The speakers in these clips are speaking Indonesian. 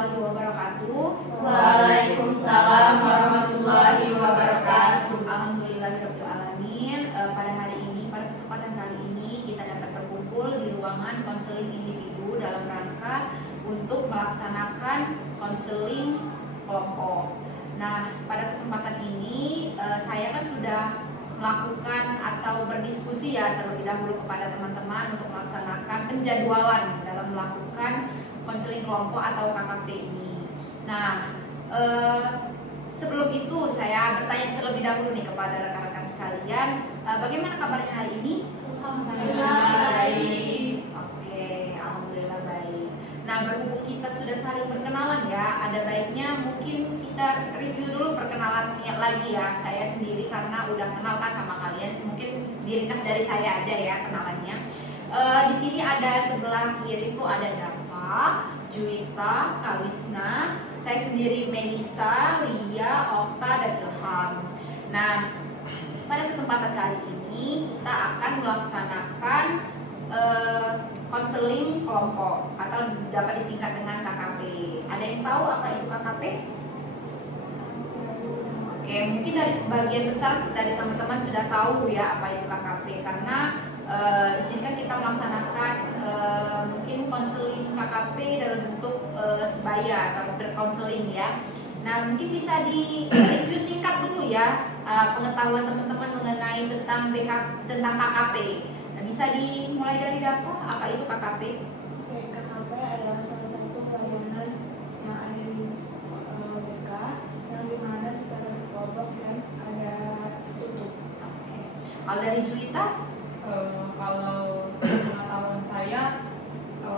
warahmatullahi wabarakatuh. Waalaikumsalam warahmatullahi wabarakatuh. Alhamdulillahirabbil alamin. Pada hari ini, pada kesempatan kali ini kita dapat berkumpul di ruangan konseling individu dalam rangka untuk melaksanakan konseling kelompok. Nah, pada kesempatan ini saya kan sudah melakukan atau berdiskusi ya terlebih dahulu kepada teman-teman untuk melaksanakan penjadwalan dalam melakukan konseling kelompok atau KKP ini. Nah, sebelum itu saya bertanya terlebih dahulu nih kepada rekan-rekan sekalian, bagaimana kabarnya hari ini? Alhamdulillah baik. Oke, alhamdulillah baik. Nah, berhubung kita sudah saling berkenalan ya, ada baiknya mungkin kita review dulu perkenalannya lagi ya. Saya sendiri karena udah kenal kan sama kalian, mungkin diringkas dari saya aja ya kenalannya. Di sini ada sebelah kiri itu ada Dava, Juwita, Kalisna, saya sendiri Melisa, Lia, Okta, dan Ilham. Nah, pada kesempatan kali ini kita akan melaksanakan konseling kelompok atau dapat disingkat dengan KKP. Ada yang tahu apa itu KKP? Oke, mungkin dari sebagian besar dari teman-teman sudah tahu ya apa itu KKP karena di sini kan kita melaksanakan mungkin konseling KKP dalam bentuk sebaya atau berkonseling ya. Nah, mungkin bisa di-review singkat dulu ya pengetahuan teman-teman mengenai tentang KKP. Nah, bisa dimulai dari Dava, apa itu KKP? KKP adalah salah satu pelayanan yang ada di BK yang dimana secara berkelompok dan ada tutup. Oke. Kalau dari Juwita? Kalau pengetahuan saya,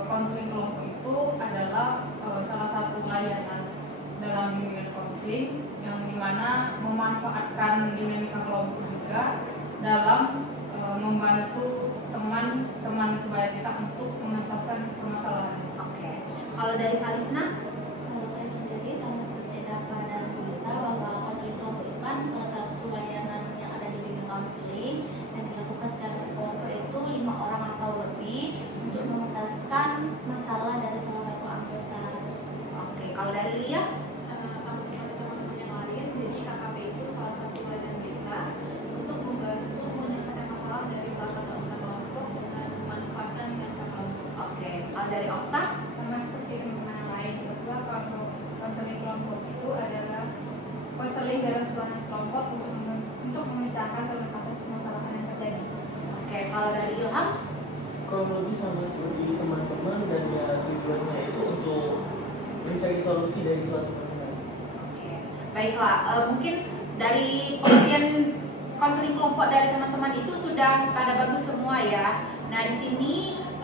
konseling kelompok itu adalah salah satu layanan dalam bimbingan konseling yang dimana memanfaatkan dinamika kelompok juga dalam membantu teman-teman sebaya kita untuk mengentaskan permasalahan. Oke. Kalau dari Kalisna? Kalau saya sendiri sama seperti Dava dan Juwita bahwa konseling kelompok itu kan salah satu layanan yang ada di bimbing konseling yang dilakukan secara berkelompok itu 5 orang atau lebih untuk mengentaskan masalah dari salah satu anggota. Oke. Kalau dari Lia? Sama seperti teman-teman yang lain, jadi KKP itu salah satu pelayanan BK untuk membantu menyelesaikan masalah dari salah satu anggota kelompok dengan memanfaatkan dinamika kelompok. Oke. Kalau dari Okta? Sama seperti teman-teman yang lain, bahwa kalau konseling kelompok itu adalah konseling dalam suasana kelompok untuk memecahkan berbagai permasalahan yang terjadi. Oke. Kalau dari Ilham? Kurang lebih sama seperti teman-teman dan ya tujuannya itu untuk mencari solusi dari suatu masalah. Oke. Baiklah. Mungkin dari pengertian konseling kelompok dari teman-teman itu sudah pada bagus semua ya. Nah, di sini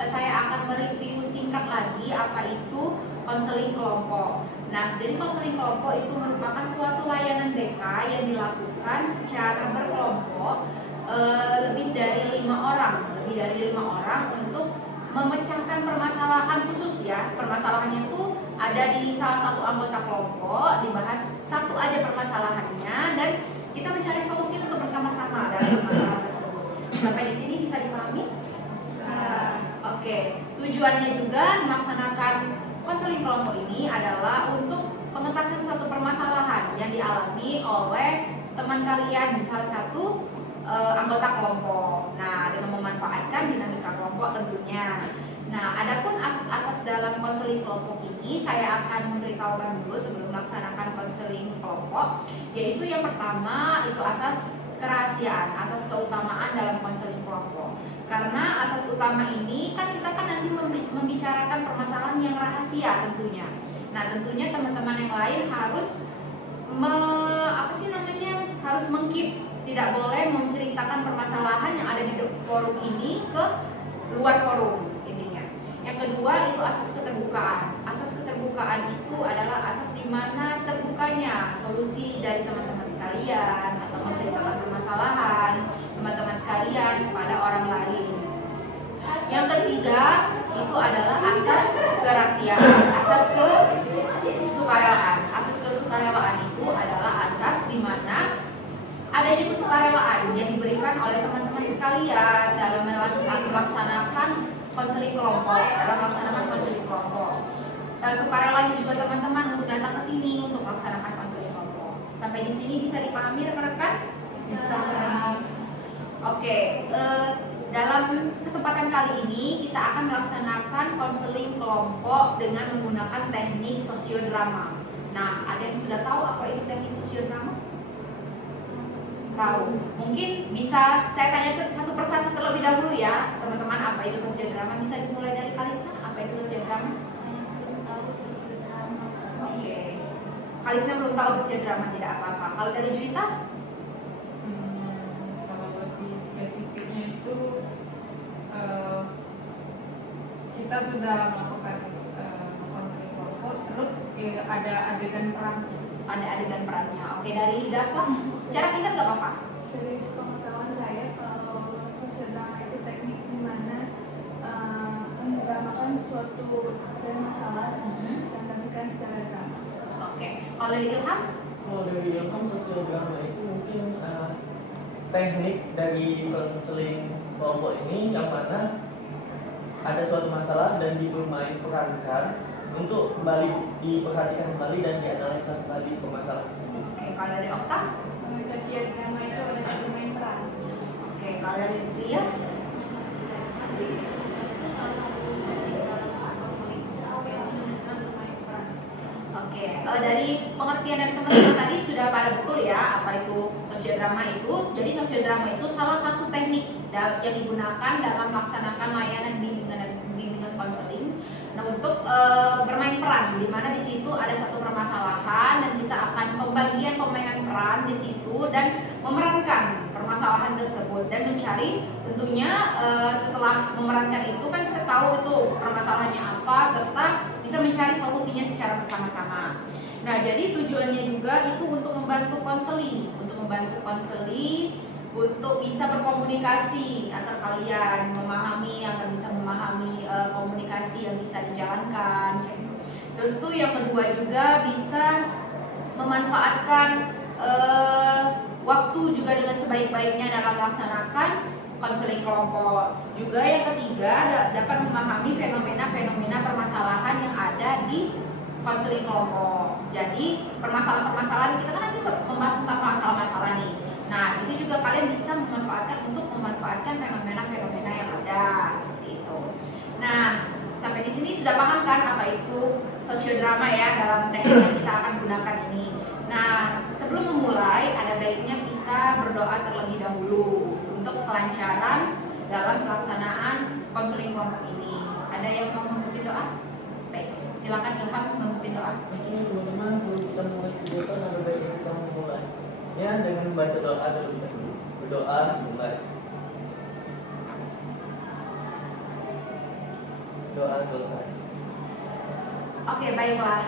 saya akan mereview singkat lagi apa itu konseling kelompok. Nah, jadi konseling kelompok itu merupakan suatu layanan BK yang dilakukan secara berkelompok lebih dari 5 orang untuk memecahkan permasalahan khusus ya. Permasalahannya itu ada di salah satu anggota kelompok, dibahas satu aja permasalahannya dan kita mencari solusi untuk bersama-sama dalam permasalahan tersebut. Sampai di sini bisa dipahami? Oke, tujuannya juga melaksanakan konseling kelompok ini adalah untuk pengentasan suatu permasalahan yang dialami oleh teman kalian di salah satu anggota kelompok. Nah, dengan memanfaatkan dinamika kelompok tentunya. Nah, adapun asas-asas dalam konseling kelompok ini saya akan memberitahukan dulu sebelum melaksanakan konseling kelompok, yaitu yang pertama itu asas kerahasiaan, asas keutamaan dalam konseling kelompok. Karena asas utama ini kan kita kan nanti membicarakan permasalahan yang rahasia tentunya. Nah, tentunya teman-teman yang lain harus harus mengkeep, tidak boleh menceritakan permasalahan yang ada di forum ini ke luar forum intinya. Yang kedua itu asas keterbukaan. Asas keterbukaan itu adalah asas di mana terbukanya solusi dari teman-teman sekalian atau menceritakan permasalahan teman-teman sekalian kepada orang lain. Yang ketiga itu adalah asas kerahasiaan, asas kesukarelaan. Asas kesukarelaan itu adalah asas di mana adanya kesukarelaan yang diberikan oleh teman-teman sekalian dalam melaksanakan konseling kelompok. sukarelanya juga teman-teman untuk datang ke sini untuk melaksanakan konseling kelompok. Sampai di sini bisa dipahami rekan-rekan? Bisa. Oke, dalam kesempatan kali ini kita akan melaksanakan konseling kelompok dengan menggunakan teknik sosiodrama. Nah, ada yang sudah tahu apa itu teknik sosiodrama? Tahu? Mungkin bisa saya tanya satu persatu terlebih dahulu ya, teman-teman, apa itu sosiodrama? Bisa dimulai dari Kalisna, apa itu sosiodrama? Saya belum tahu sosiodrama. Oke. Kalisna belum tahu sosiodrama, tidak apa-apa. Kalau dari Juwita? Kalau lebih spesifiknya itu kita sudah melakukan konseling kelompok, terus ada adegan perannya. Ada adegan perannya. Oke, dari Dava? Secara singkat gak apa-apa. Dari sepengetahuan saya, kalau sosiodrama itu teknik di mana mendramakan suatu dari masalah dipresentasikan secara drama. Oke. Kalau dari Ilham? Kalau dari Ilham, sosiodrama itu mungkin teknik dari konseling kelompok ini yang mana ada suatu masalah dan dipermainkan untuk kembali diperhatikan kembali dan dianalisa kembali permasalahan tersebut. Oke, kalau dari Okta? Sosiodrama itu ada satu main peran. Oke, kalau dari Lia? Jadi itu salah satu teknik dalam konseling yaitu dengan cara bermain peran. Oke, dari pengertian dari teman-teman tadi sudah pada betul ya apa itu sosiodrama itu. Jadi sosiodrama itu salah satu teknik yang digunakan dalam melaksanakan layanan bimbingan konseling. Nah, untuk bermain peran, di mana di situ ada satu permasalahan dan kita akan pembagian pemainan peran di situ dan memerankan permasalahan tersebut dan mencari tentunya setelah memerankan itu kan kita tahu itu permasalahannya apa serta bisa mencari solusinya secara bersama-sama. Nah, jadi tujuannya juga itu untuk membantu konseli, untuk bisa berkomunikasi antar kalian, akan bisa memahami komunikasi yang bisa dijalankan. Terus tuh yang kedua juga bisa memanfaatkan waktu juga dengan sebaik-baiknya dalam melaksanakan konseling kelompok. Juga yang ketiga dapat memahami fenomena-fenomena permasalahan yang ada di konseling kelompok. Jadi permasalahan-permasalahan kita kan nanti membahas tentang masalah-masalah nih. Nah, itu juga kalian bisa memanfaatkan fenomena-fenomena yang ada seperti itu. Nah, sampai di sini sudah paham kan apa itu sosiodrama ya dalam teknik yang kita akan gunakan ini. Nah, sebelum memulai ada baiknya kita berdoa terlebih dahulu untuk kelancaran dalam pelaksanaan konseling kelompok ini. Ada yang mau memimpin doa? Baik, silakan Ilham memimpin doa. Oke teman-teman, sebelum kita mulai kegiatan ada baiknya kita memulai ya dengan membaca doa terlebih dahulu. Berdoa mulai. Doa selesai. Oke, baiklah.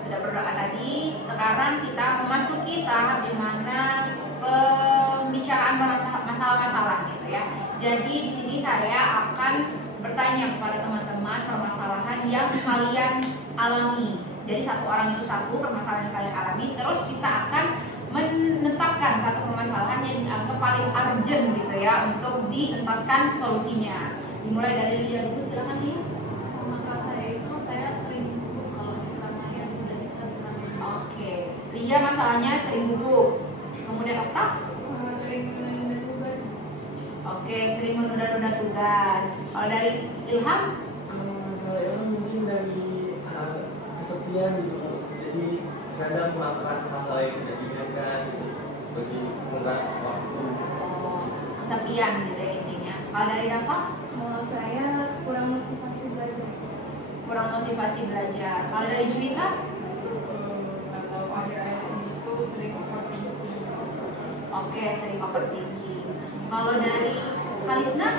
Sudah berdoa tadi. Sekarang kita memasuki tahap di mana pembicaraan masalah-masalah gitu ya. Jadi di sini saya akan bertanya kepada teman-teman permasalahan yang kalian alami. Jadi satu orang itu satu permasalahan yang kalian alami. Terus kita akan menetapkan satu permasalahan yang dianggap paling urgent gitu ya untuk dientaskan solusinya. Dimulai dari Lia dulu, silakan Lia. Masalah saya itu saya sering gugup kalau ditanya tidak bisa ditanya. Oke, Lia masalahnya sering gugup. Kemudian Okta? Sering menunda tugas. Oke, sering menunda-nunda tugas. Kalau dari Ilham? Masalah Ilham mungkin dari kesepian gitu. Jadi kadang melakukan hal-hal yang tidak diinginkan gitu, seperti menguras waktu. Oh, kesepian gitu ya intinya. Kalau dari Dava? Kalau saya kurang motivasi belajar. Kurang motivasi belajar. Kalau dari Juwita? Kalau akhir-akhir ini tuh sering overthinking. Oke, sering overthinking. Kalau dari Kalisna?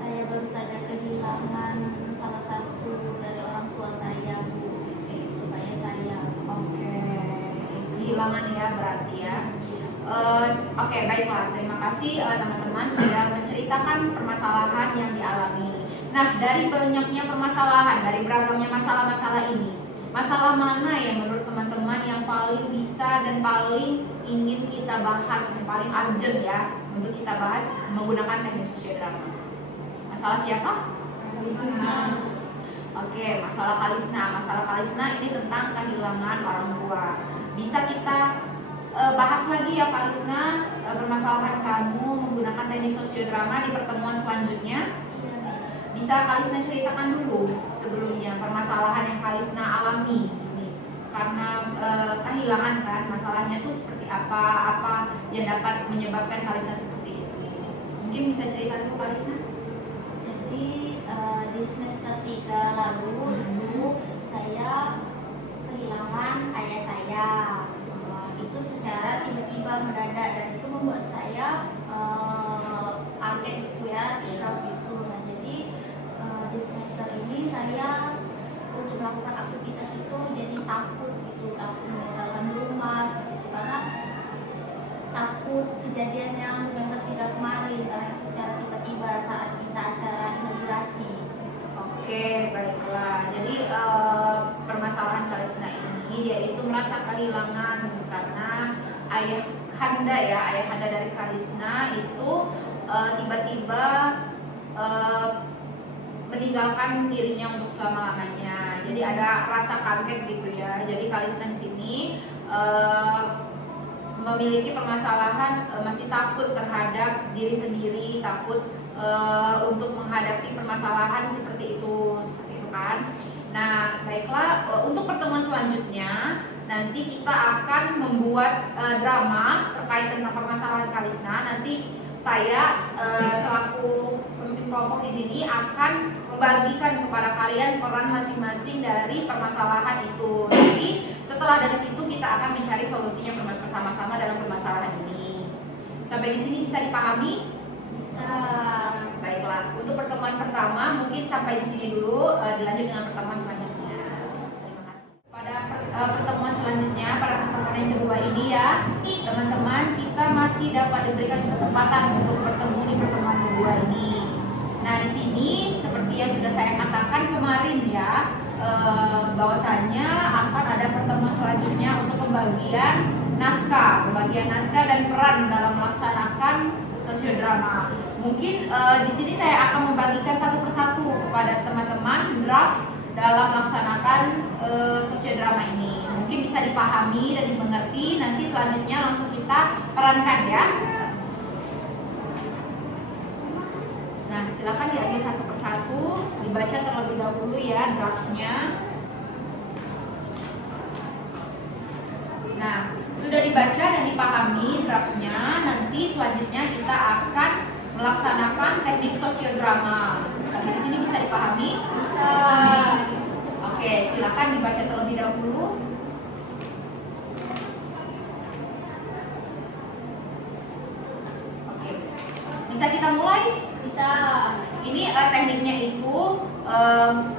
Saya baru saja kehilangan salah satu dari orang tua saya, Bu. Itu kayak saya. Oke, kehilangan ya berarti ya. Oke, baiklah. Terima kasih teman-teman sudah menceritakan permasalahan yang dialami. Nah, dari banyaknya permasalahan, dari beragamnya masalah-masalah ini, masalah mana yang menurut teman-teman yang paling bisa dan paling ingin kita bahas, yang paling urgent ya untuk kita bahas menggunakan teknik sosiodrama. Masalah siapa? Oke, masalah Kalisna. Masalah Kalisna ini tentang kehilangan orang tua. Bisa kita bahas lagi ya Kalisna, permasalahan kamu menggunakan teknik sosiodrama di pertemuan selanjutnya. Bisa Kalisna ceritakan dulu sebelumnya permasalahan yang Kalisna alami ini, karena kehilangan kan, masalahnya tuh seperti apa yang dapat menyebabkan Kalisna seperti itu. Mungkin bisa cerita dulu Kalisna. Jadi di semester 3 lalu itu saya kehilangan ayah saya. Itu secara tiba-tiba mendadak dan itu membuat saya kaget gitu ya, shock gitu. Nah jadi di semester ini saya untuk melakukan aktivitas itu jadi takut gitu, takut meninggalkan rumah seperti itu, karena takut kejadian yang semester 3 kemarin karena itu secara tiba-tiba saat kita acara inaugurasi. Oke, baiklah. Jadi permasalahan Kalisna ini dia itu merasa kehilangan karena ayahanda dari Kalisna itu tiba-tiba meninggalkan dirinya untuk selama-lamanya. Jadi ada rasa kaget gitu ya. Jadi Kalisna di sini memiliki permasalahan, masih takut terhadap diri sendiri, takut untuk menghadapi permasalahan seperti itu kan. Nah, baiklah, untuk pertemuan selanjutnya nanti kita akan membuat drama terkait tentang permasalahan Kalisna. Nanti saya selaku pemimpin kelompok di sini akan membagikan kepada kalian peran masing-masing dari permasalahan itu. Jadi setelah dari situ kita akan mencari solusinya bersama-sama dalam permasalahan ini. Sampai di sini bisa dipahami? Bisa. Baiklah, untuk pertemuan pertama mungkin sampai di sini dulu, dilanjut dengan pertemuan selanjutnya. Terima kasih. Pada pertemuan selanjutnya, pada pertemuan yang kedua ini ya, teman-teman, kita masih dapat diberikan kesempatan untuk bertemu di pertemuan kedua ini. Nah, di sini seperti yang sudah saya katakan kemarin ya, bahwasannya akan ada pertemuan selanjutnya untuk pembagian naskah dan peran dalam melaksanakan sosiodrama. Mungkin di sini saya akan membagikan satu persatu kepada teman-teman draft dalam melaksanakan sosiodrama ini. Mungkin bisa dipahami dan dimengerti. Nanti selanjutnya langsung kita perankan ya. Nah, silakan diambil satu persatu, dibaca terlebih dahulu ya draftnya. Nah, sudah dibaca dan dipahami draftnya, nanti selanjutnya kita akan melaksanakan teknik sosiodrama. Sampai di sini bisa dipahami? Bisa. Oke, silakan dibaca terlebih dahulu. Oke, bisa kita mulai? Bisa. Ini tekniknya itu,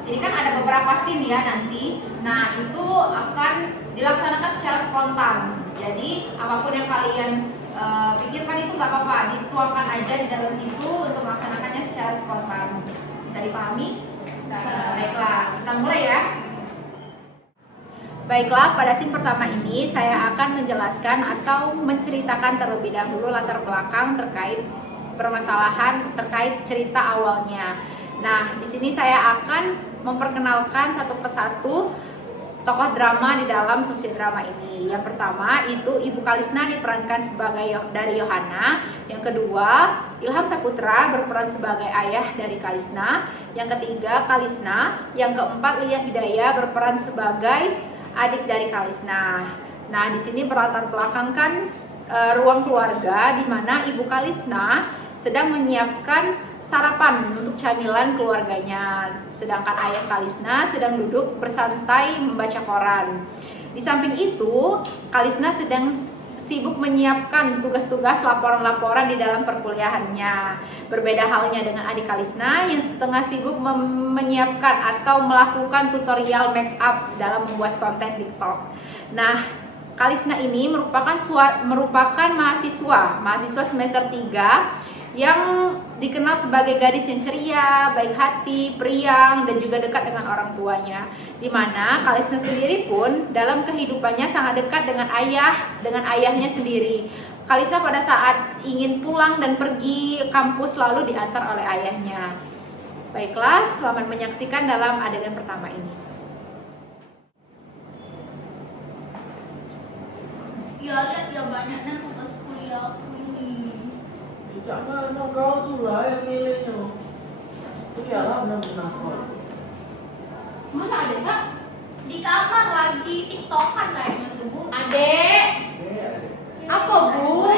ini kan ada beberapa scene ya nanti. Nah, itu akan dilaksanakan secara spontan. Jadi apapun yang kalian pikirkan itu nggak apa-apa, dituangkan aja di dalam situ untuk melaksanakannya secara spontan. Bisa dipahami? Baiklah, kita mulai ya. Baiklah, pada scene pertama ini saya akan menjelaskan atau menceritakan terlebih dahulu latar belakang terkait permasalahan terkait cerita awalnya. Nah, di sini saya akan memperkenalkan satu persatu tokoh drama di dalam sosiodrama ini. Yang pertama itu Ibu Kalisna diperankan sebagai dari Yohana. Yang kedua, Ilham Saputra berperan sebagai ayah dari Kalisna. Yang ketiga, Kalisna. Yang keempat, Lia Hidayah berperan sebagai adik dari Kalisna. Nah, di sini berlatar belakangkan ruang keluarga di mana Ibu Kalisna sedang menyiapkan sarapan untuk camilan keluarganya, sedangkan ayah Kalisna sedang duduk bersantai membaca koran. Di samping itu, Kalisna sedang sibuk menyiapkan tugas-tugas laporan-laporan di dalam perkuliahannya. Berbeda halnya dengan adik Kalisna yang setengah sibuk menyiapkan atau melakukan tutorial make up dalam membuat konten TikTok. Nah, Kalisna ini merupakan mahasiswa semester 3 yang dikenal sebagai gadis yang ceria, baik hati, periang, dan juga dekat dengan orang tuanya. Di mana Kalisna sendiri pun dalam kehidupannya sangat dekat dengan ayahnya sendiri. Kalista pada saat ingin pulang dan pergi kampus lalu diantar oleh ayahnya. Baiklah, selamat menyaksikan dalam adegan pertama ini. Ya lihat ya banyaknya tugas kuliah aku ini. Jangan kau tuh lah yang nilainya. Kuliahlah benar-benar kau. Mana ada Kak? Di kamar lagi tiktokan kayaknya tuh Bu. Adek, apa Bu?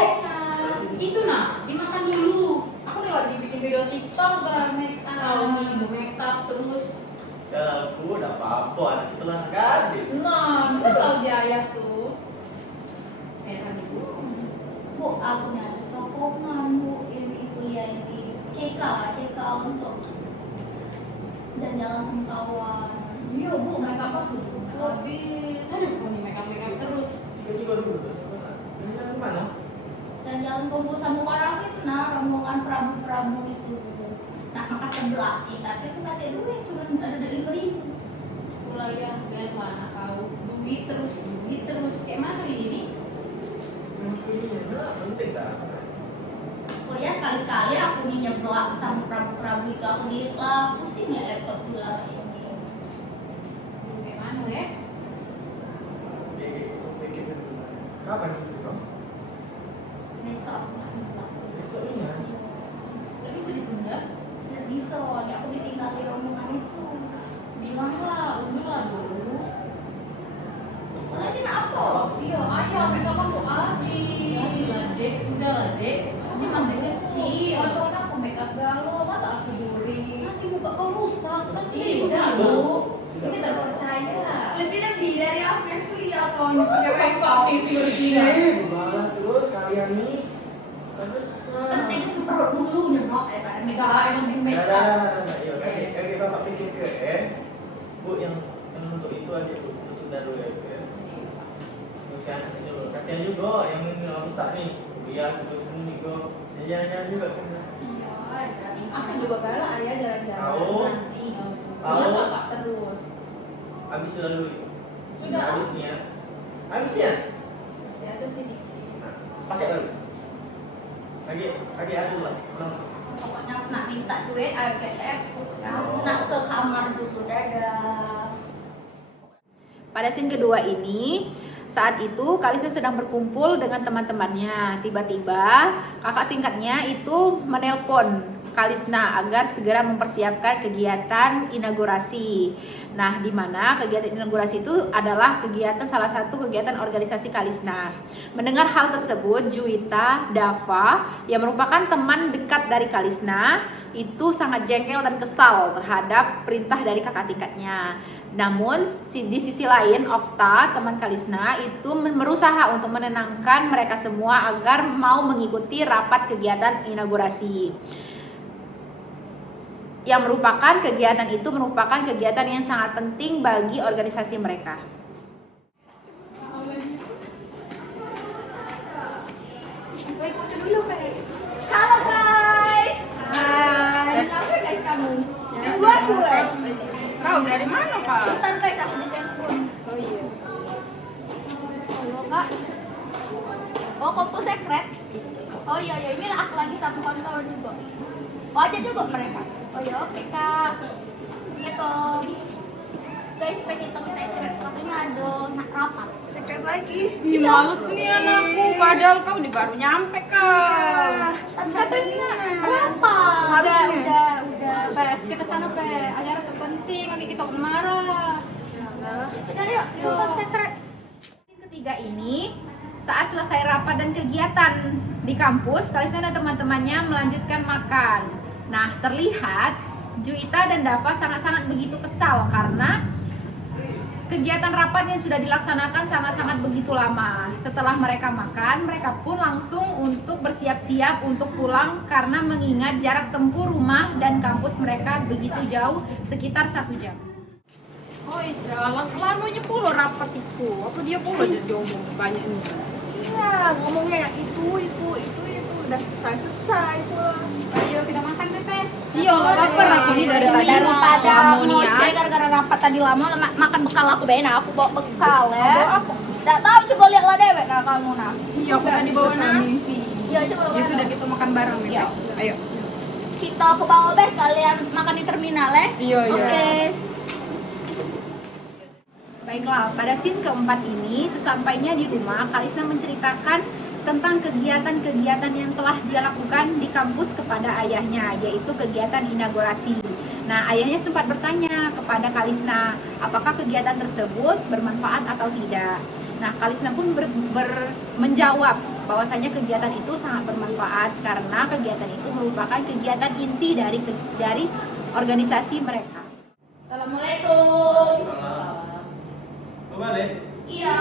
Itu nah, dimakan dulu. Aku nih lagi bikin video TikTok make make up terus. Kalau aku udah apa-apa, anak itu lah gadis. Nah, itu tahu jaya tuh. Heran ibu. Bu, aku nyari sokongan Bu ini kuliah di CK untuk dan jalan sama kawan. Iya bu, make up aku habis. Aduh, kok nih make up terus. Juga dulu tuh. Ini mana? Dan jalan kumpul sama orang itu nah rombongan Prabu itu. Nah makan 11 sih, tapi aku nggak ada duit, cuma ada 5.000. Kuliah dan mana kau duit terus kayak mana ini? Ini penting tak? Oh ya sekali-sekali aku nih nyeblak sama Prabu itu aku lihat lah, pusing ya laptop gula ini. Kayak mana ya? Kapan itu kau? Besok aku nggak nyeblak. Besok ini ya? Udah bisa ditunda? Dan bisa, soalnya aku ditinggal di rombongan itu. Bilanglah, udahlah dulu. Soalnya dia apa? Iya, ayo make up aku habis. Jadilah dek, sudahlah dek. Ini masih kecil. Kalau aku make up galau, masa aku beli? Nanti muka kau rusak kan? Tidak Bu, ini terpercaya. Lebih dari aku yang kuliah tuh. Dia make up nih Virginia. Balas terus kalian nih. Penting itu perut dulu nyeblak pada make up. Enggak, yang penting make up. Iya, kayak bapak pikir ke Bu yang untuk itu aja Bu, untuk dulu ya Bu ya. Kasihan juga yang ini rusak nih. Kuliah terus ini kok. Jangan juga kan. Aku juga galak ayah jalan-jalan Tahu. nanti. Tahu. Dia bapak terus. Habis lalu. Sudah. Habisnya. Habisnya. Ya itu sih dikit. Nah, pakai lagi. Lagi aduh lah. Pokoknya aku nak minta duit AGF, aku nak ke kamar dulu, dadah. Pada scene kedua ini, saat itu Kalista sedang berkumpul dengan teman-temannya. Tiba-tiba kakak tingkatnya itu menelpon Kalista agar segera mempersiapkan kegiatan inaugurasi. Nah, di mana kegiatan inaugurasi itu adalah salah satu kegiatan organisasi Kalista. Mendengar hal tersebut, Juwita Dava yang merupakan teman dekat dari Kalista itu sangat jengkel dan kesal terhadap perintah dari kakak tingkatnya. Namun di sisi lain Okta, teman Kalista itu berusaha untuk menenangkan mereka semua agar mau mengikuti rapat kegiatan inaugurasi. Yang merupakan kegiatan itu merupakan kegiatan yang sangat penting bagi organisasi mereka. Halo guys. Hai. Kenapa guys kamu? Gue. Kau dari mana, Pak? Bentar guys, aku ditelepon. Oh iya. Halo kak. Oh Kopo Secret. Oh iya iya, ini aku lagi sama kawan-kawan juga. Oh aja juga mereka. Oh ya oke kak. Assalamualaikum. Guys, pengen ke secret, katanya ada rapat. Secret lagi. Ih, males nih anakku, padahal kau nih baru nyampe kau. Katanya rapat. Pe, kita sana pe, acara terpenting lagi kita marah. Udah yuk, rapat secret. Ketiga ini, saat selesai rapat dan kegiatan di kampus, Kalista dan teman-temannya melanjutkan makan. Nah, terlihat Juwita dan Dava sangat-sangat begitu kesal karena kegiatan rapat yang sudah dilaksanakan sangat-sangat begitu lama. Setelah mereka makan, mereka pun langsung untuk bersiap-siap untuk pulang karena mengingat jarak tempuh rumah dan kampus mereka begitu jauh, sekitar 1 jam. Oh iya, lamanya pula rapat itu. Apa dia pula jadi omong banyak ini? Iya, ngomongnya yang itu udah selesai pula. Ayo kita makan Pepe. Iya lah, lapar aku nih dari tadi. Daripada Kamu nih ya. ngoceh gara-gara rapat tadi lama, makan bekal aku benar, aku bawa bekal ya. Bawa apa? Nggak tahu, coba lihatlah dewek nah kamu nah. Iya, aku tadi bawa nasi. Iya, coba. Ya sudah kita makan bareng Iya. ya. Ayo. Kita ke Bang Obes, kalian makan di terminal ya. Iya, iya. Oke. Baiklah, pada scene keempat ini, sesampainya di rumah, Kalisna menceritakan tentang kegiatan-kegiatan yang telah dia lakukan di kampus kepada ayahnya, yaitu kegiatan inaugurasi. Nah, ayahnya sempat bertanya kepada Kalisna, apakah kegiatan tersebut bermanfaat atau tidak. Nah, Kalisna pun menjawab bahwasanya kegiatan itu sangat bermanfaat karena kegiatan itu merupakan kegiatan inti dari organisasi mereka. Assalamualaikum. Balik. Iya.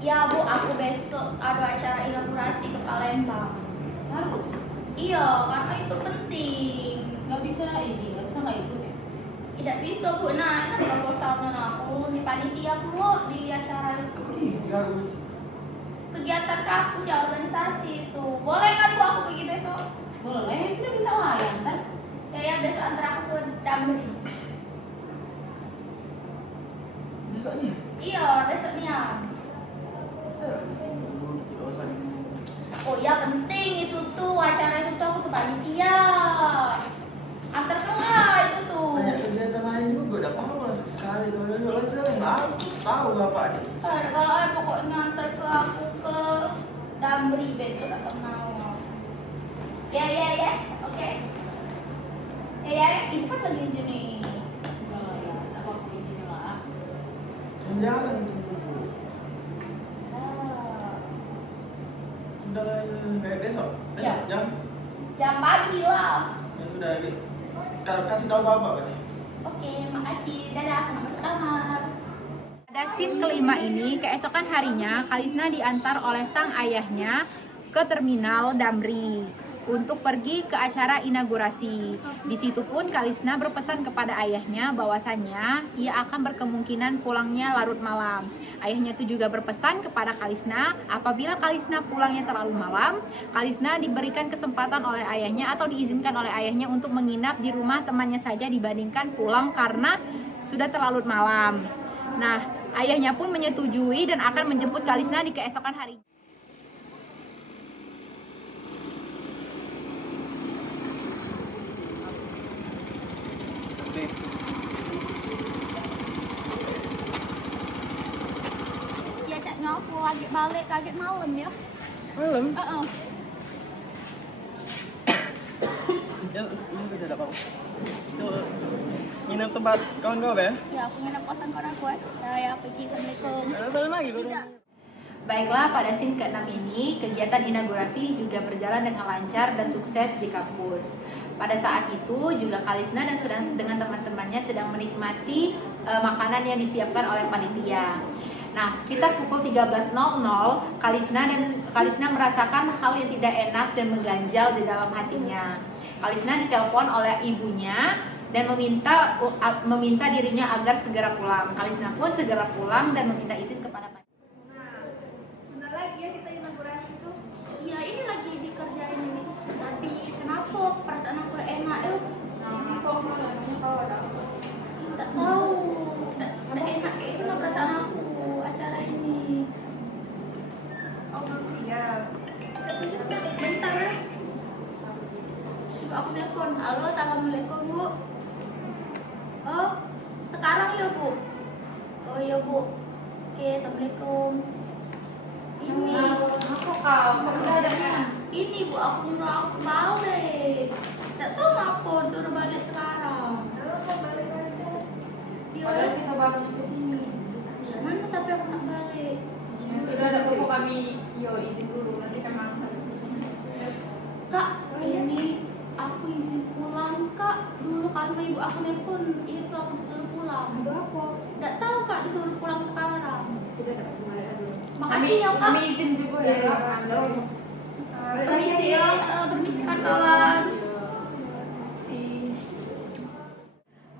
Ya Bu, aku besok ada acara inaugurasi ke Palembang. Harus, Iya, karena itu penting. nggak bisa nggak ikut ya? Tidak bisa Bu, nah kalau sama aku si panitia Bu di acara itu. Harus. Kegiatan kampus ya, organisasi itu. Boleh kan Bu aku pergi besok? Boleh, sudah minta layan kan? Ya besok antar aku ke Damri. Besoknya. Iya, besoknya. Saya di sini dulu tidak usah. Oh ya penting itu tuh, acara itu tuh aku tuh panitia. Antar lah itu tuh. Banyak kegiatan lain juga udah panas sekali. Kalau saya nggak tahu apa nih. Kalau pokoknya antar ke aku ke Damri besok atau mau. Ya, oke. Ya, ibu kan lagi di sini. Enggak lah ya, apa aku izin lah. Jalan tunggu. Sudah lah, kayak besok. Iya. Jam Pagi lah. ya sudah gitu. Kasih tahu bapak kan. Oke, makasih. Dadah, aku masuk kamar. Pada scene kelima ini, keesokan harinya, Kalisna diantar oleh sang ayahnya ke terminal Damri untuk pergi ke acara inaugurasi. Di situ pun Kalisna berpesan kepada ayahnya bahwasannya ia akan berkemungkinan pulangnya larut malam. Ayahnya itu juga berpesan kepada Kalisna apabila Kalisna pulangnya terlalu malam, Kalisna diberikan kesempatan oleh ayahnya atau diizinkan oleh ayahnya untuk menginap di rumah temannya saja dibandingkan pulang karena sudah terlalu malam. Nah, ayahnya pun menyetujui dan akan menjemput Kalisna di keesokan hari. Ya caknya aku lagi balik kaget malam ya. Malam. Ya, ini sudah ada apa? Itu nginep tempat kawan kau ya? Ya aku nginep kosan kawan aku ya pergi. Assalamualaikum. Salam lagi baru. Tidak. Baiklah, pada scene ke-6 ini, kegiatan inaugurasi juga berjalan dengan lancar dan sukses di kampus. Pada saat itu juga Kalisna dan dengan teman-temannya sedang menikmati makanan yang disiapkan oleh panitia. Nah, sekitar pukul 13.00, Kalisna merasakan hal yang tidak enak dan mengganjal di dalam hatinya. Kalisna ditelepon oleh ibunya dan meminta dirinya agar segera pulang. Kalisna pun segera pulang dan meminta izin kepada panitia. Bentar lagi ya kita inaugurasi tuh. Iya ini lagi dikerjain ini. Tapi kenapa perasaan aku enak ya? Nah, kok masalahnya kalau ada apa? Tidak tahu. Tidak enak kayak itu lah perasaan aku acara ini. Oh belum siap. Bentar ya. Aku telepon. Halo, assalamualaikum Bu. Oh, sekarang ya Bu. Oh iya Bu. Oke, assalamualaikum. Ini. Apa kau? Mendadak. Ini Bu, aku nyuruh aku balik. Tidak tahu ngapa suruh balik sekarang. Halo, kok balik aja? Iya, Kita baru ke sini. bisa mana tapi aku nak balik. Ya sudah, ada pokok kami izin dulu, nanti kami antar. Kak, ini aku izin pulang Kak. Dulu karena ibu aku nelpon, itu aku disuruh pulang. Ada apa? Tidak tahu Kak disuruh pulang sekarang. Sudah dapat balik dulu. Makasih ya Kak. Kami izin juga ya. Permisi ya. Permisi kan kawan.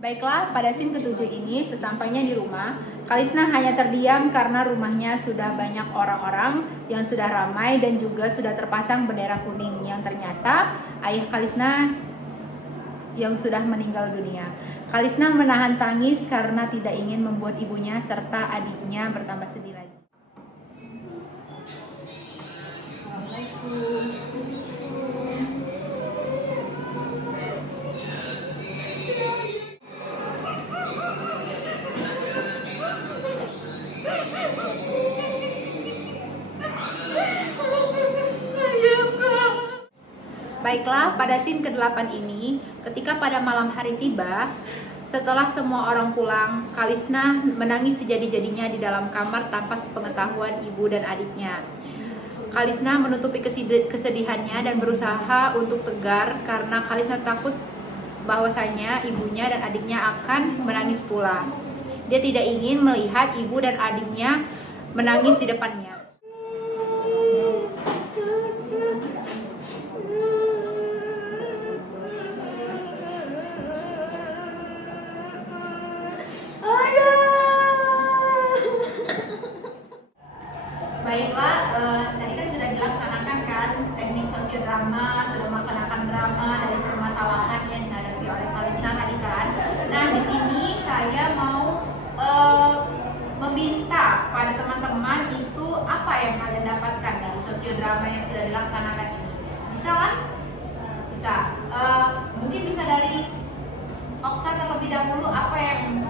Baiklah, pada scene ke-7 ini, sesampainya di rumah, Kalisna hanya terdiam karena rumahnya sudah banyak orang-orang yang sudah ramai dan juga sudah terpasang bendera kuning yang ternyata ayah Kalisna yang sudah meninggal dunia. Kalisna menahan tangis karena tidak ingin membuat ibunya serta adiknya bertambah sedih lagi. Baiklah, pada scene ke-8 ini, ketika pada malam hari tiba, setelah semua orang pulang, Kalisna menangis sejadi-jadinya di dalam kamar tanpa sepengetahuan ibu dan adiknya. Kalisna menutupi kesedihannya dan berusaha untuk tegar karena Kalisna takut bahwasanya ibunya dan adiknya akan menangis pula. Dia tidak ingin melihat ibu dan adiknya menangis di depannya. Baiklah, tadi kan sudah dilaksanakan kan teknik sosiodrama, sudah melaksanakan drama dari permasalahan yang dihadapi oleh Kalisna tadi kan. Nah, di sini saya mau meminta pada teman-teman itu apa yang kalian dapatkan dari sosiodrama yang sudah dilaksanakan ini. Bisa kan? Bisa. Mungkin bisa dari Okta terlebih dahulu, apa yang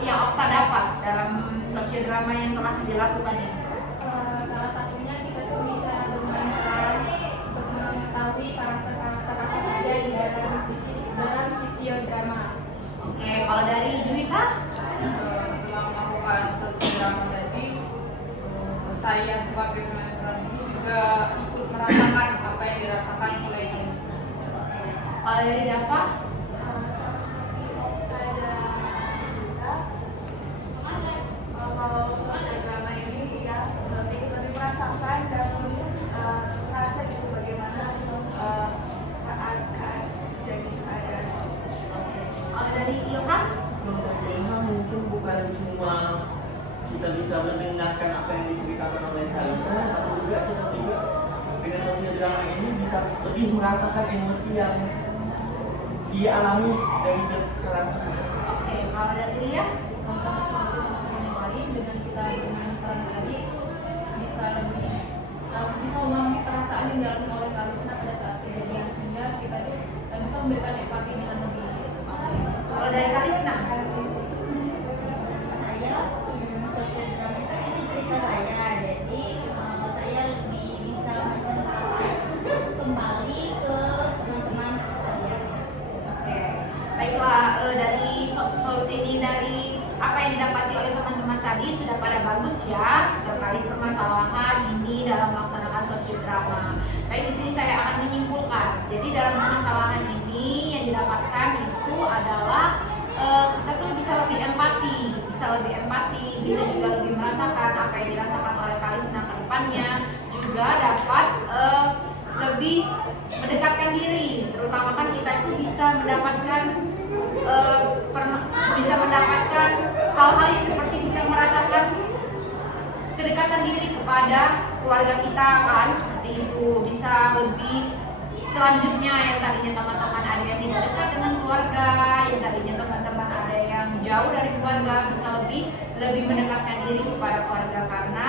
Okta dapat dalam sosiodrama yang telah dilakukan ini? Salah satunya kita tuh bisa bermain peran untuk mengetahui karakter-karakter apa saja di dalam fisiodrama. Oke, kalau dari Juwita? Setelah melakukan sosiodrama tadi, saya sebagai pemain peran itu juga ikut merasakan apa yang dirasakan oleh Kalisna. Kalau dari Dava? Sama seperti Okta dan Gita, kalau sosiodrama ini ya lebih merasakan dan lebih merasa gitu bagaimana jadi keadaan. Oke. Kalau dari Ilham? Ilham mungkin bukan cuma kita bisa mendengarkan apa yang diceritakan oleh Kalisna, atau juga kita juga dengan sosiodrama ini bisa lebih merasakan emosi yang dialami dari karakter. Oke, kalau dari Lia? Sama seperti teman-teman yang lain, dengan kita bermain peran tadi itu bisa lebih bisa memahami perasaan yang dialami oleh Kalisna pada saat kejadian, sehingga kita tuh bisa memberikan empati dengan lebih. Kalau dari Kalisna? Saya sosiodrama itu cerita saya, jadi saya lebih bisa menceritakan kembali ke teman-teman sekalian. Oke. Baiklah, dari dari apa yang didapati oleh teman-teman tadi sudah pada bagus ya terkait permasalahan ini dalam melaksanakan sosiodrama. Baik, di sini saya akan menyimpulkan. Jadi dalam permasalahan ini yang didapatkan itu adalah kita tuh bisa lebih empati, bisa juga lebih merasakan apa yang dirasakan oleh Kalisna ke depannya, juga dapat lebih mendekatkan diri, terutama kan kita itu bisa mendapatkan hal-hal yang seperti bisa merasakan kedekatan diri kepada keluarga kita kan, seperti itu. Bisa lebih selanjutnya yang tadinya teman-teman ada yang tidak dekat dengan keluarga, yang tadinya teman-teman ada yang jauh dari keluarga, bisa lebih mendekatkan diri kepada keluarga, karena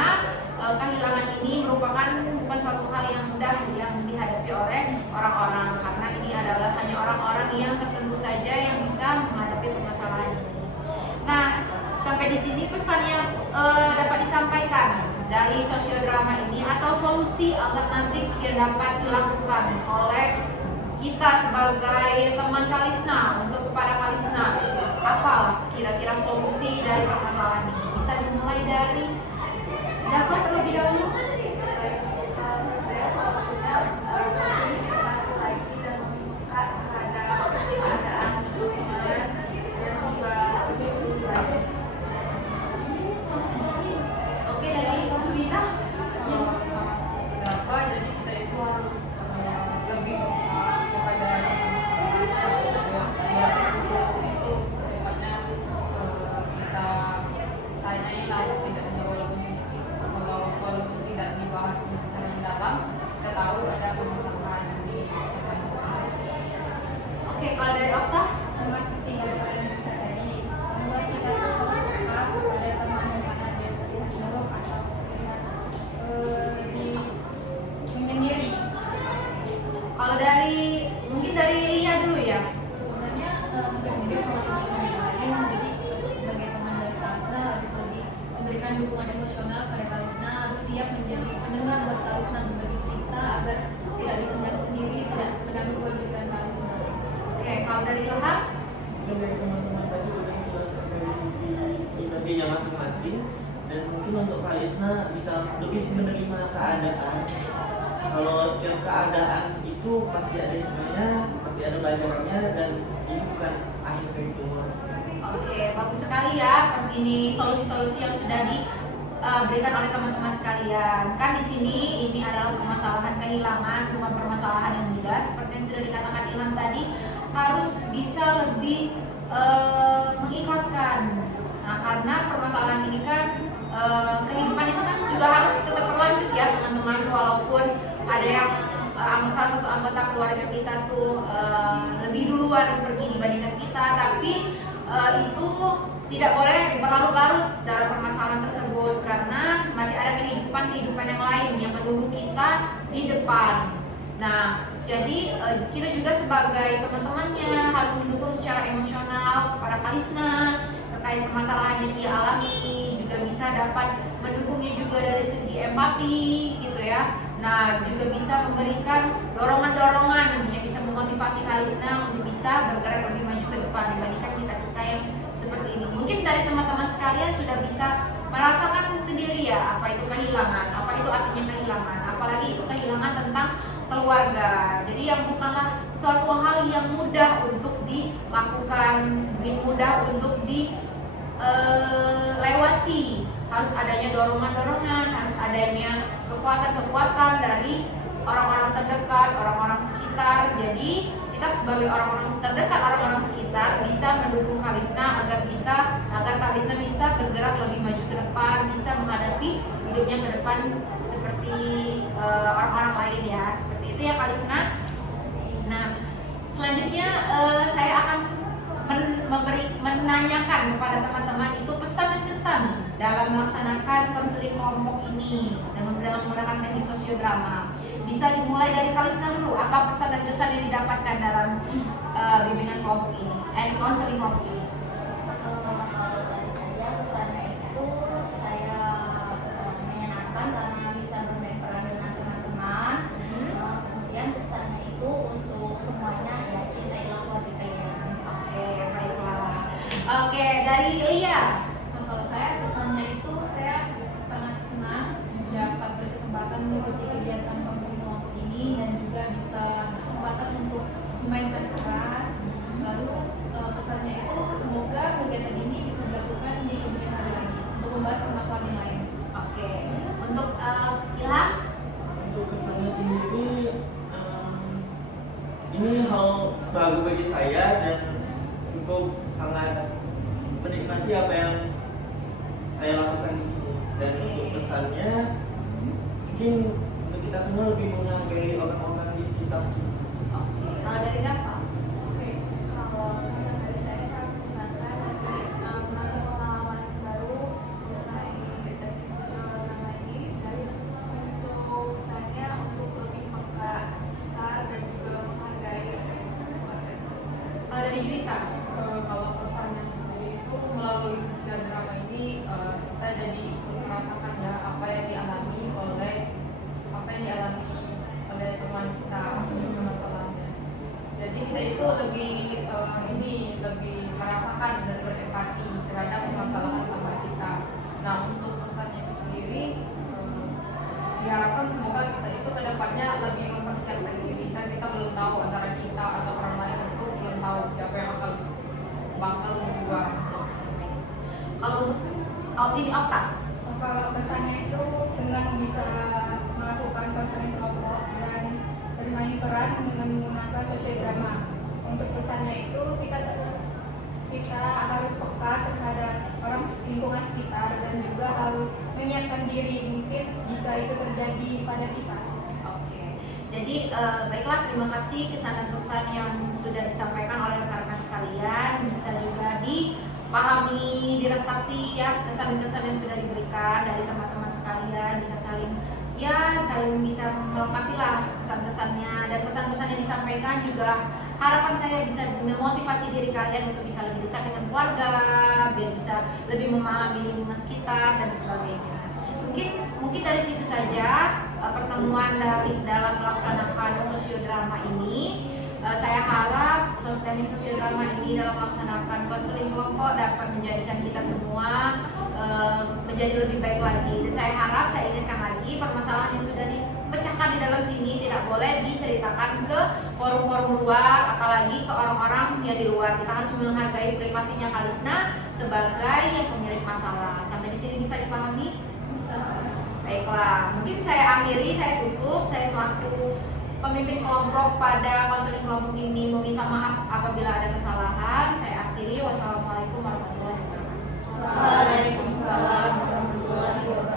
kehilangan ini merupakan bukan suatu hal yang mudah yang dihadapi oleh orang-orang, karena ini adalah hanya orang-orang yang tertentu saja yang bisa menghadapi permasalahan ini. Nah, sampai di sini pesan yang dapat disampaikan dari sosiodrama ini atau solusi alternatif yang dapat dilakukan oleh kita sebagai teman Kalisna untuk kepada Kalisna, apa kira-kira solusi dari permasalahan ini? Bisa dimulai dari Dava terlebih dahulu. Menurut saya solusinya lebih empati lagi dan lebih peka terhadap keadaan lingkungan dan juga lebih peduli lagi. Oke, dari Juwita. Sama seperti Dava, jadi kita itu harus lebih kepada dia itu secepatnya kita tanyain lah setidaknya walaupun sedikit, walaupun tidak dari mungkin dari Lia dulu ya. Sebenarnya berbeda sama teman-teman yang lain, jadi kita tuh sebagai teman dari Kalisna harus lebih memberikan dukungan emosional pada Kalisna, harus siap menjadi pendengar buat Kalisna, berbagi cerita agar tidak dipendam sendiri, tidak mengganggu pikiran Kalisna. Oke, kalau dari Ilham? Dan dari teman-teman tadi udah menjelaskan dari sisi pribadinya masing-masing, dan mungkin untuk Kalisna bisa lebih menerima keadaan. Kalau setiap keadaan itu pasti ada hikmahnya, pasti ada pelajarannya, dan ini bukan akhir dari semua. Oke, bagus sekali ya. Ini solusi-solusi yang sudah diberikan oleh teman-teman sekalian. Kan di sini ini adalah permasalahan kehilangan, bukan permasalahan yang mudah. Seperti yang sudah dikatakan Ilham tadi, harus bisa lebih mengikhlaskan. Nah, karena permasalahan ini kan kehidupan itu kan juga harus tetap berlanjut ya teman-teman, walaupun ada yang salah satu anggota keluarga kita tuh lebih duluan pergi dibandingkan kita, tapi itu tidak boleh berlarut-larut dalam permasalahan tersebut karena masih ada kehidupan yang lain yang menunggu kita di depan. Nah, jadi kita juga sebagai teman-temannya harus mendukung secara emosional kepada Kalisna terkait permasalahan yang dia alami, juga bisa dapat mendukungnya juga dari segi empati gitu ya. Nah, juga bisa memberikan dorongan-dorongan yang bisa memotivasi Kalisna untuk bisa bergerak lebih maju ke depan dibandingkan kita-kita yang seperti ini. Mungkin dari teman-teman sekalian sudah bisa merasakan sendiri ya apa itu kehilangan, apa itu artinya kehilangan, apalagi itu kehilangan tentang keluarga. Jadi yang bukanlah suatu hal yang mudah untuk dilakukan, mudah untuk dilewati. Harus adanya dorongan-dorongan, harus adanya kekuatan-kekuatan dari orang-orang terdekat, orang-orang sekitar. Jadi kita sebagai orang-orang terdekat, orang-orang sekitar bisa mendukung Kalisna agar Kalisna bisa bergerak lebih maju ke depan, bisa menghadapi hidupnya ke depan seperti orang-orang lain ya. Seperti itu ya Kalisna. Nah, selanjutnya saya akan menanyakan kepada teman-teman itu pesan dan kesan dalam melaksanakan konseling kelompok ini dengan menggunakan teknik sosiodrama. Bisa dimulai dari Kalisna dulu. Apa pesan dan kesan yang didapatkan dalam bimbingan kelompok ini, konseling kelompok ini? Kalau dari saya kesannya itu saya menyenangkan karena bisa bermain peran dengan teman-teman. Kemudian kesannya itu untuk semuanya ya cintailah keluarga kalian. Oke, baiklah. Oke, dari Lia. Nah, kalau saya kesannya itu saya sangat senang dapat berkesempatan mengikuti kegiatan konseling kelompok ini dan juga bisa kesempatan untuk memainkan peran. Lalu kesannya itu semoga kegiatan ini bisa dilakukan di kemudian hari lagi untuk membahas permasalahan yang lain. Oke, untuk Ilham? Untuk kesannya sendiri, ini hal baru bagi saya dan cukup sangat menikmati apa yang saya lakukan di sini. Dan untuk pesannya, mungkin untuk kita semua lebih menghargai orang-orang di sekitar kita. Oke, kalau dari Dava? Oke, kalau pesan dari saya sangat menyenangkan dan menambah pengalaman baru mengenai teknik sosiodrama ini, dan untuk pesannya untuk lebih peka sekitar dan juga menghargai keluarga. Kalau dari Juwita? Kalau pesannya sendiri itu melalui sosiodrama ini kita jadi ikut merasakan ya apa yang dialami oleh teman kita khususnya masalahnya. Jadi kita itu lebih merasakan dan berempati terhadap permasalahan teman kita. Nah, untuk pesannya itu sendiri diharapkan semoga kita itu kedepannya lebih mempersiapkan diri, kan kita belum tahu antara kita atau orang lain itu belum tahu siapa yang bakal berjuang. Kalau untuk opini Okta? Kalau pesannya itu senang bisa melakukan konseling kelompok dan bermain peran dengan menggunakan sosiodrama. Untuk pesannya itu kita harus peka terhadap orang lingkungan sekitar dan juga harus menyiapkan diri mungkin jika itu terjadi pada kita. Oke, jadi baiklah, terima kasih kesan dan pesan yang sudah disampaikan oleh rekan-rekan sekalian. Bisa juga dipahami, diresapi ya kesan-kesan yang sudah diberikan dari teman-teman sekalian. Bisa saling bisa melengkapi lah kesan-kesannya dan pesan-pesan yang disampaikan juga harapan saya bisa memotivasi diri kalian untuk bisa lebih dekat dengan keluarga, biar bisa lebih memahami lingkungan sekitar dan sebagainya. Mungkin dari situ saja pertemuan dalam melaksanakan sosiodrama ini. Saya harap teknik sosiodrama ini dalam melaksanakan konseling kelompok dapat menjadikan kita semua menjadi lebih baik lagi. Dan saya harap, saya ingatkan lagi, permasalahan yang sudah dipecahkan di dalam sini tidak boleh diceritakan ke forum-forum luar, apalagi ke orang-orang yang di luar. Kita harus menghargai privasinya Kalisna sebagai yang pemilik masalah. Sampai di sini bisa dipahami? Baiklah, mungkin saya akhiri, saya tutup. Saya selaku pemimpin kelompok pada konseling kelompok ini meminta maaf apabila ada kesalahan. Saya akhiri. Wassalamualaikum warahmatullahi wabarakatuh. Waalaikumsalam warahmatullahi wabarakatuh.